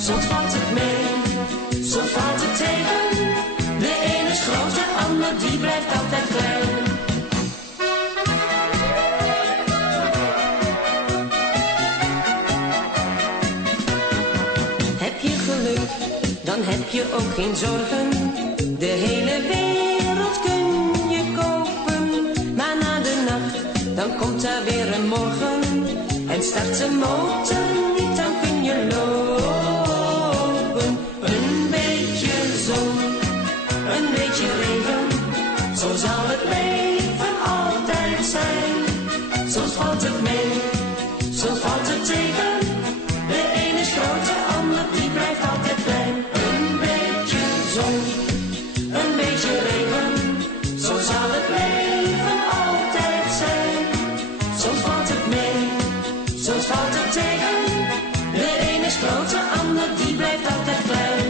soms valt het mee, soms valt het tegen. De een is groot, de ander die blijft altijd klein. Heb je geluk, dan heb je ook geen zorgen. De hele wereld kun je kopen. Maar na de nacht, dan komt er weer een morgen. En start de motor niet, dan kun je lopen. Een beetje zon, een beetje regen. Zo zal het leven altijd zijn. Soms valt het mee, soms valt het tegen. De een is groot, de ander die blijft altijd klein. Een beetje zon, een beetje regen. Zo zal het leven altijd zijn. Soms valt het mee, soms valt het tegen. De een is groot, de ander die blijft altijd klein.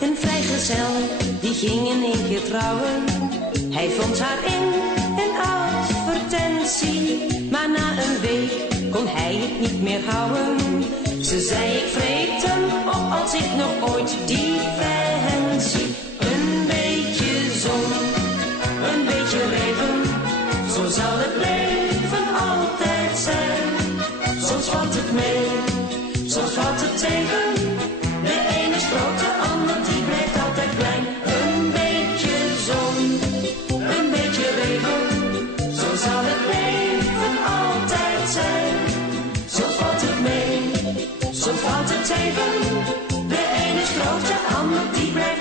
Een vrijgezel, die ging in één keer trouwen. Hij vond haar in een advertentie. Maar na een week kon hij het niet meer houden. Ze zei ik vreet hem op als ik nog ooit die vent zie. Een beetje zon, een beetje regen. Zo zal het leven altijd zijn. Soms valt het mee, soms valt het tegen. De een is groot, de ander die blijft altijd klein. Een beetje zon, een beetje regen. Zo zal het leven altijd zijn. Soms valt het mee, soms valt het tegen. De een is groot, de ander die blijft